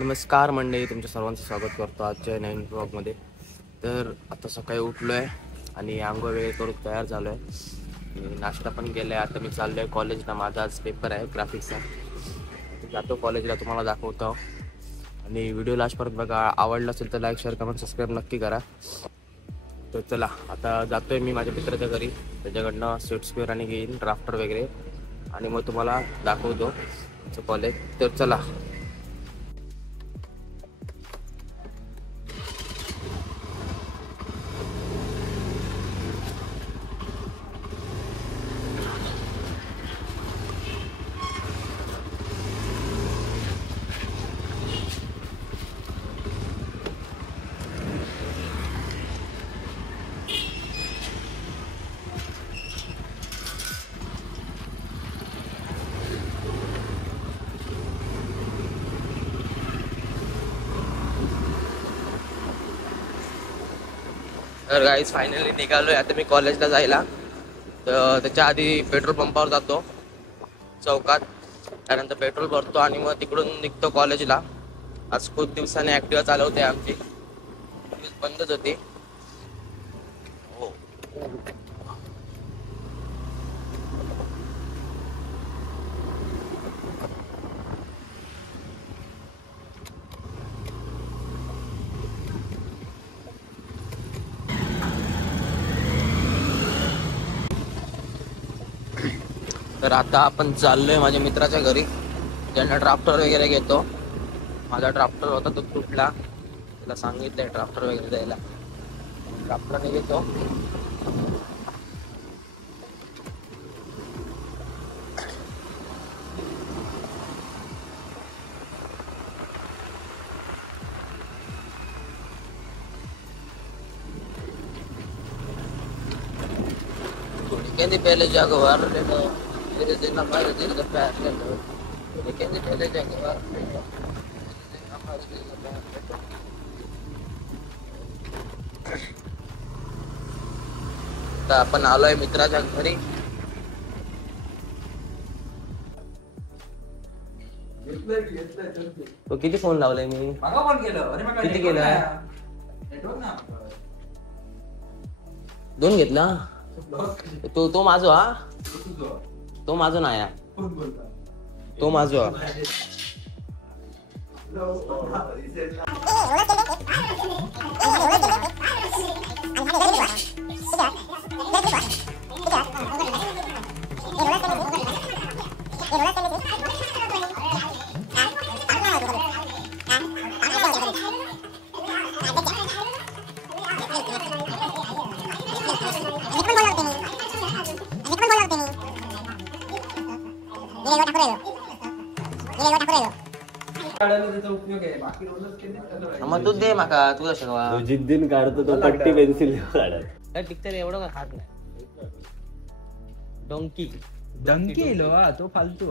नमस्कार मंडळी, तुमच्या सर्वांचं स्वागत करतो आजच्या नवीन ब्लॉगमध्ये. तर आता सकाळी उठलो आहे आणि आंघोळ वगैरे करून तयार झालो आहे. नाश्ता पण केला आहे. आता मी चाललो आहे कॉलेजला. माझा आज पेपर आहे ग्राफिक्सचा. जातो कॉलेजला, तुम्हाला दाखवतो. आणि व्हिडिओ लास्टपर्यंत बघा. आवडला असेल तर लाईक, शेअर, कमेंट, सबस्क्राईब नक्की करा. तर चला, आता जातो आहे मी माझ्या मित्राच्या घरी. त्याच्याकडनं स्वीट स्क्वेअर आणि घेईन ड्राफ्टर वगैरे आणि मग तुम्हाला दाखवतो कॉलेज. तर चला. तर गाईज फायनली निघालोय आता मी कॉलेजला जायला. तर त्याच्या आधी पेट्रोल पंपावर जातो चौकात. त्यानंतर पेट्रोल भरतो आणि मग तिकडून निघतो कॉलेजला. आज खूप दिवसाने ॲक्टिवा चालवते. आमची बंदच होती. तर आता आपण चाललोय माझ्या मित्राच्या घरी. त्यांना ड्राफ्टर वगैरे घेतो. माझा ड्राफ्टर होता तो तुटला. त्याला सांगितलंय ड्राफ्टर वगैरे द्यायला. ड्राफ्टरने घेतो. कहते पहले जागवार ले लो, तेरे दिन हमारे दिल का प्यार ले लो. कहते पहले जागवार ले लो, हमारे दिल का प्यार ले लो. तर आपण आलोय मित्राच्या घरी. तो किती फोन लावलाय मी? किती केलं? 2 घेतला. तो माझो. हा, तो माझो नाही. तो माझो. मग तू दे माका. तू कसं जिद्दीन काढतो तो पट्टी पेन्सिल काढत. पिक्चर एवढं का खात नाही. डंकी लो हा तो फालतू.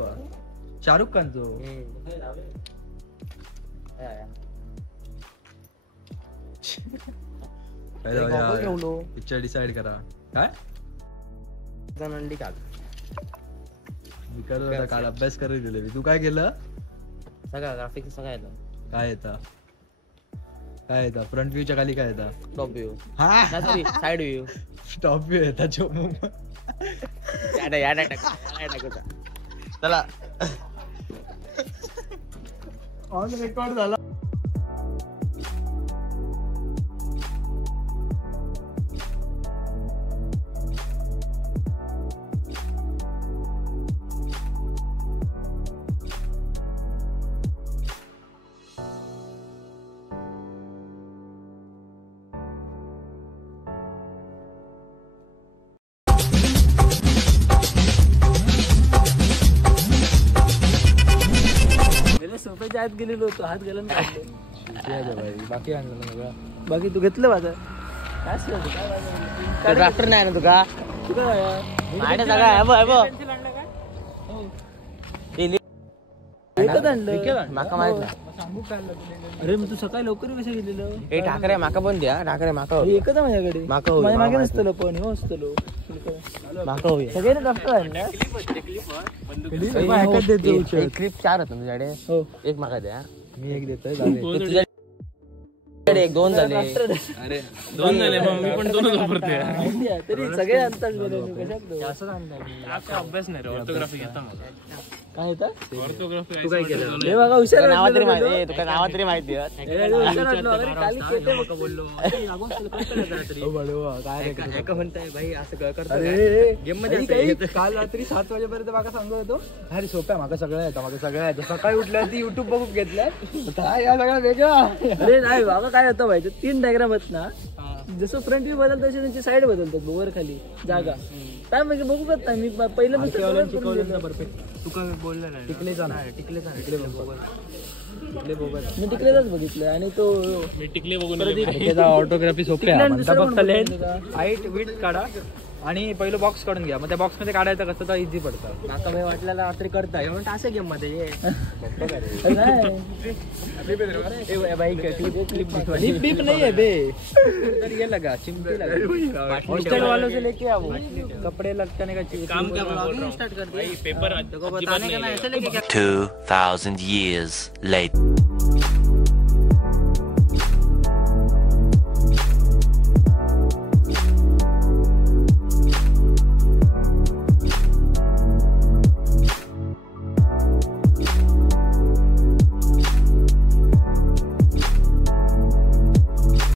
शाहरुख खान तो पिक्चर डिसाइड करा. काय अंडी काल मी करत होता. काल अभ्यास करत दिले मी. तू काय केलं? सगळं ग्राफिक्स सगळं येतं. काय येतं? फ्रंट व्ह्यूच्या खाली काय येतं? Top view. हा sorry, side view. Top view येतात. चला ऑन रेकॉर्ड झाला. सोप्याच्या आत गेलेलो होतो. हात गेला बाकी आणलं सगळं. बाकी तू घेतलं माझं काय? ड्राफ्टर नाही ना तुका? एकच आणलं. माका माहित नाही. अरे मग तू सकाळी लवकर कसं गेलेलं? ए ठाकरे माका पण द्या. ठाकरे माका एकच आहे माझ्याकडे. माका होय. माझ्या मागे नसतलो पण हे असतलो. माका होय. सगळे डॉक्टर आहे ना. क्लिप 4 होतं तुझ्याकडे. हो एक माका द्या. मी एक देतोय झाले. तुझ्याकडे एक दोन झाले. अरे दोन झाले मग मी पण दोनच वापरते. तरी सगळे आणतात कशात अभ्यास नाही रे, ऑर्थोग्राफी घेता मला. काय होतं ऑर्थोग्राफी तू काय केलं? हे बघा हुशार नाव तरी वाटलं माहिती तुका, नाव तरी माहिती आहे. हुशार वाटलं. अरे खाली केते बघ. अरे गेम मध्ये काल रात्री 7 वाजेपर्यंत माका सांगत होतो अरे सोप्या माका सगळं येतं, माका सगळं येतं. सकाळी उठल्या ती युट्यूब बघून घेतलं काय या सगळं वेगळा. अरे नाही बाबा काय होतं माहिती 3 डायग्राम आहेत ना, जसं फ्रंट व्ह्यू बदलत तशी त्यांची साईड बदलतात वर खाली जागा. काय म्हणजे बघू का मी पहिलं तुका बोलला नाही टिकलेचा नाही टिकलेचा टिकले बघत मी तिकडेच बघितलं. आणि तो मी टिकले बघून त्याचा ऑटोग्राफी सोपी आहे. टिकल्यानं दुसरं फक्त पण लेन बघितलं का? हाईट विड्थ काढा आणि पहिलं बॉक्स काढून घ्या. मग त्या बॉक्स मध्ये काढायचं कसं तर इझी पडतं. माका भाई वाटलेला रात्री करता म्हणून असे गेम मध्ये डीप डीप नाही आहे बे. तर ये लगा चिमटी लगा हॉस्टेल वालों से लेके आओ कपड़े लगने का काम कर स्टार्ट कर पेपर 2000 years later.